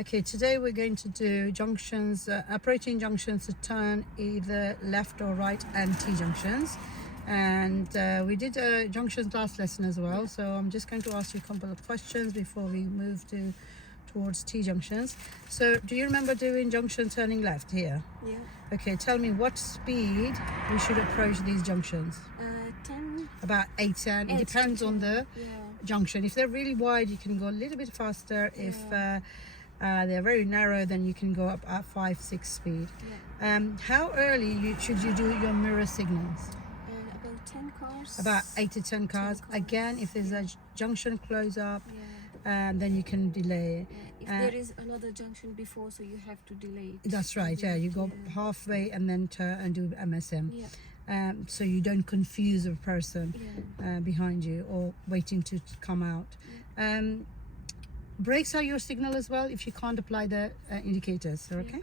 Okay, today we're going to do junctions, approaching junctions to turn either left or right, and T-junctions. And we did junctions last lesson as well, so I'm just going to ask you a couple of questions before we move towards T-junctions. So do you remember doing junction turning left here? Yeah. Okay, tell me what speed we should approach these junctions. 10. About 8, 10. It depends on the junction. If they're really wide, you can go a little bit faster. If they're very narrow, then you can go up at 5, 6 speed. How early should you do your mirror signals? About 10 cars. About 8 to 10 cars. Again, if there's a junction close up, then you can delay. If there is another junction before, so you have to delay it. That's right. Yeah, you go halfway and then turn and do MSM. So you don't confuse a person behind you or waiting to come out. Brakes are your signal as well if you can't apply the indicators. Okay.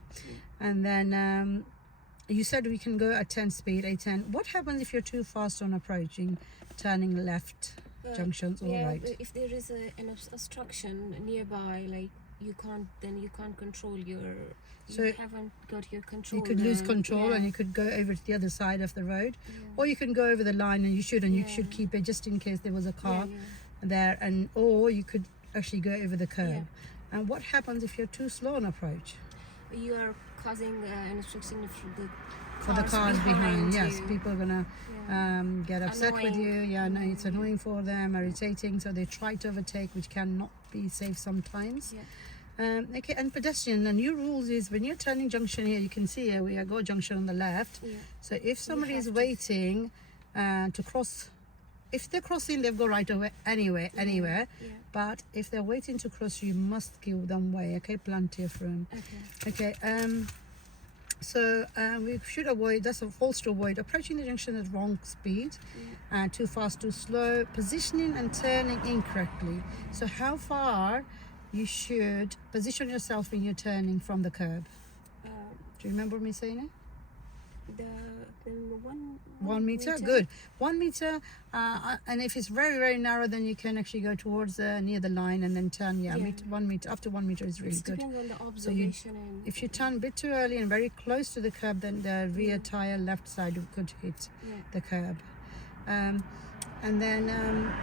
And then you said we can go at 10 speed, 8, 10. What happens if you're too fast on approaching, turning left junctions or right? If there is an obstruction nearby, like you can't control your. So you haven't got your control. You could lose control and you could go over to the other side of the road, or you can go over the line, and you should keep it just in case there was a car there, and or you could actually go over the curb. And what happens if you're too slow on approach? You are causing an obstruction for the cars behind. Yes, you. people are gonna get upset with you. No, it's annoying for them, irritating, so they try to overtake, which cannot be safe sometimes. Okay, and pedestrian, the new rules is when you're turning junction here, you can see here we have got junction on the left. So if somebody is waiting to cross, if they're crossing, they've got right away anywhere. But if they're waiting to cross, you must give them way. Okay, plenty of room. Okay. So we should avoid, that's a false to avoid, approaching the junction at wrong speed, too fast, too slow, positioning and turning incorrectly. So how far you should position yourself when you're turning from the curb? Do you remember me saying it? The 1 meter. Good. 1 meter, and if it's very, very narrow, then you can actually go towards near the line and then turn. 1 meter. After 1 meter is really good. Depends on the observation. If you turn a bit too early and very close to the curb, then the rear tire left side could hit the curb. And then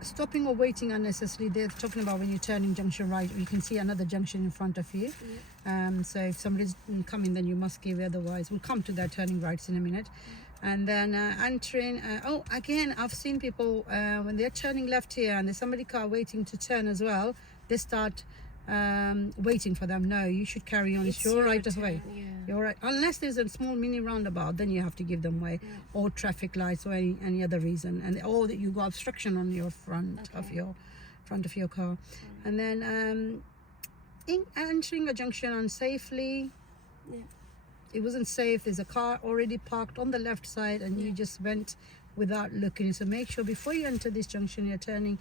stopping or waiting unnecessarily, they're talking about when you're turning junction right, you can see another junction in front of you. So if somebody's coming, then you must give, otherwise we'll come to that turning rights in a minute. And then entering, again, I've seen people when they're turning left here and there's somebody car waiting to turn as well, they start waiting for them. No, you should carry on. It's your right of way. You're right. Unless there's a small mini roundabout, then you have to give them way, or traffic lights, or any other reason, and or that you got obstruction on your front of your car. And then in entering a junction unsafely, it wasn't safe. There's a car already parked on the left side, and you just went without looking. So make sure before you enter this junction, you're turning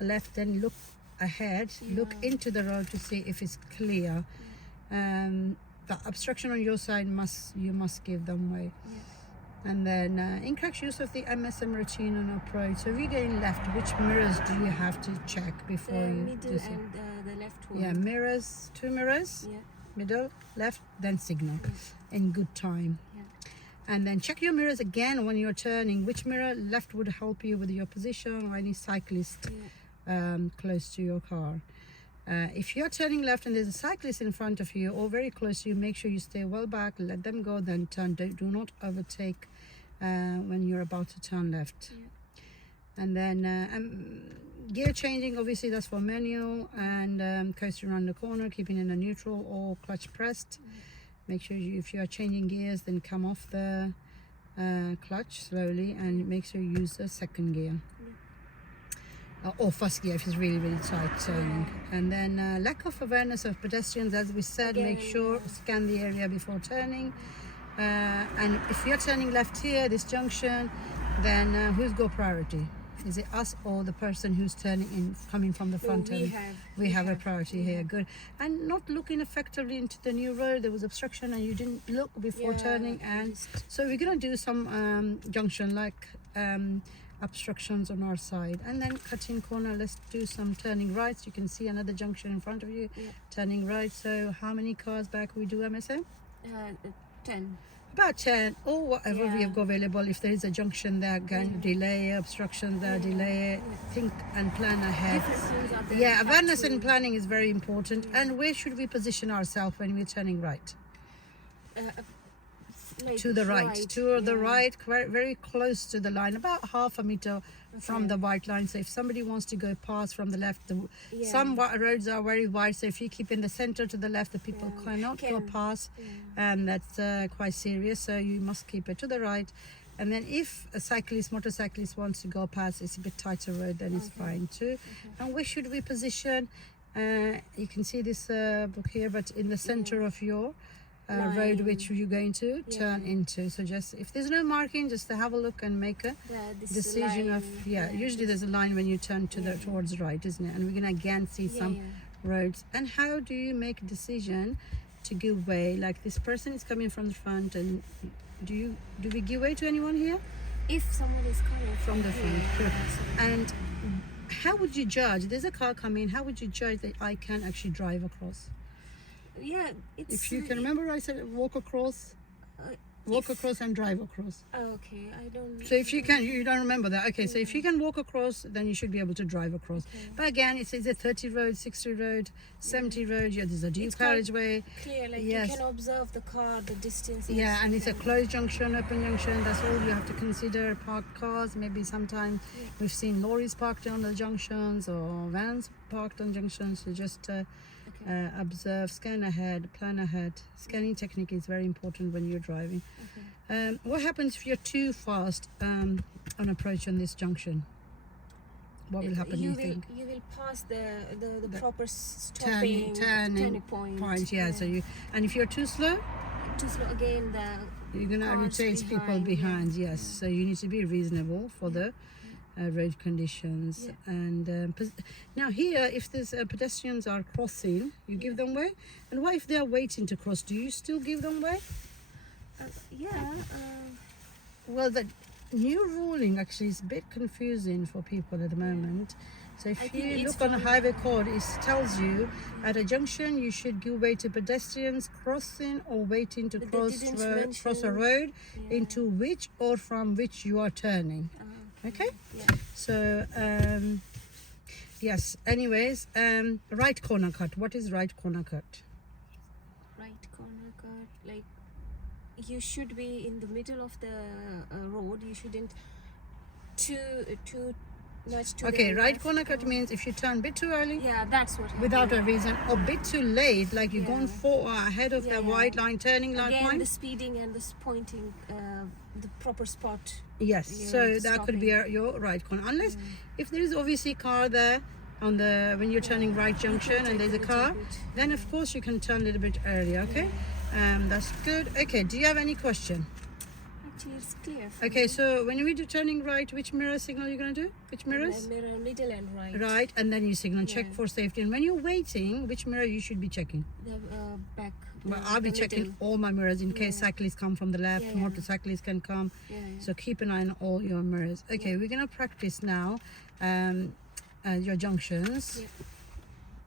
left, then look ahead, look into the road to see if it's clear. The obstruction on your side, you must give them way. And then incorrect use of the MSM routine on approach. So if you're going left, which mirrors do you have to check before you do so? The left one. Mirrors, 2 mirrors, middle, left, then signal in good time. And then check your mirrors again when you're turning. Which mirror left would help you with your position, or any cyclist close to your car. If you're turning left and there's a cyclist in front of you or very close to you, make sure you stay well back, let them go, then turn. Do not overtake when you're about to turn left. And then gear changing, obviously that's for manual, and coasting around the corner, keeping in a neutral or clutch pressed. Make sure if you are changing gears, then come off the clutch slowly and make sure you use the second gear. Or first gear if it's really, really tight turning. And then lack of awareness of pedestrians, as we said, make sure scan the area before turning. And if you're turning left here, this junction, then who's got priority? Is it us or the person who's turning in, coming from the front end? We have a priority here. Good. And not looking effectively into the new road. There was obstruction and you didn't look before turning. And so we're going to do some junction like obstructions on our side. And then cutting corner, let's do some turning rights. You can see another junction in front of you. Yeah. Turning right. So how many cars back we do, MSM? 10. About 10 or whatever we Yeah. have got available. If there is a junction there, again, delay, obstructions there, delay, think and plan ahead. Different things are there. Yeah, You have awareness to- and planning is very important. And where should we position ourselves when we're turning right? like To the right, to the yeah. right, very close to the line, about half a meter from the white line. So if somebody wants to go past from the left, Yeah. some roads are very wide. So if you keep in the center to the left, the people cannot go past, and that's quite serious. So you must keep it to the right. And then if a cyclist, motorcyclist wants to go past, it's a bit tighter road, then it's fine too. And where should we position? You can see this book here, but in the center of your road which you're going to turn into. So just if there's no marking, just to have a look and make a This decision line, of usually there's a line when you turn to the towards right, isn't it? And we're gonna again see some roads. And how do you make a decision to give way? Like this person is coming from the front, and do we give way to anyone here If someone is coming from the front? here, And how would you judge? There's a car coming. How would you judge that I can actually drive across? yeah, it's If you can remember, I said walk across. Walk across and drive across. Okay, I don't. So if you can, you don't remember that. Okay, so if you can walk across, then you should be able to drive across. But again, it's a 30 road, 60 road, 70 road. Yeah, there's a dual It's quite carriageway. Clear, like Yes. you can observe the car, the distance. Yeah, and it's a closed junction, open junction. That's all you have to consider. Parked cars, maybe sometimes we've seen lorries parked on the junctions or vans parked on junctions. So just observe, scan ahead, plan ahead. Scanning technique is very important when you're driving. What happens if you're too fast on approach on this junction? What will happen, You you think? will pass the proper stopping Turning point, yeah. So and if you're too slow, too slow again. you're gonna Cars irritate people behind. Yes, so you need to be reasonable for the road conditions. And now here, if there's pedestrians are crossing, you give them way. And what if they are waiting to cross? Do you still give them way? Well, the new ruling actually is a bit confusing for people at the moment. So if you look on the highway code, it tells you at a junction you should give way to pedestrians crossing or waiting to cross a road into which or from which you are turning. Okay? So yes, anyways, right corner cut. What is right corner cut? Right corner cut, like you should be in the middle of the road. You shouldn't too much to Okay, the right left. corner cut means if you turn a bit too early, Yeah, that's what. without a reason, or a bit too late, like you're going ahead of the white line, turning line Again, point. the speeding and the pointing, the proper spot. Yes, you're so that could be stopping. your right corner. Unless if there is obviously car there on the when you're turning right junction and there's a car, then of course you can turn a little bit earlier. Okay, that's good. Okay, do you have any question? Actually, it's clear. Okay, so when we do turning right, which mirror signal are you gonna do? Which mirrors? Mirror, middle and right. Right, and then you signal check for safety. And when you're waiting, which mirror you should be checking? The back. Well, I'll be checking all my mirrors in case cyclists come from the left, motorcyclists can come. So keep an eye on all your mirrors. Okay, we're gonna practice now your junctions.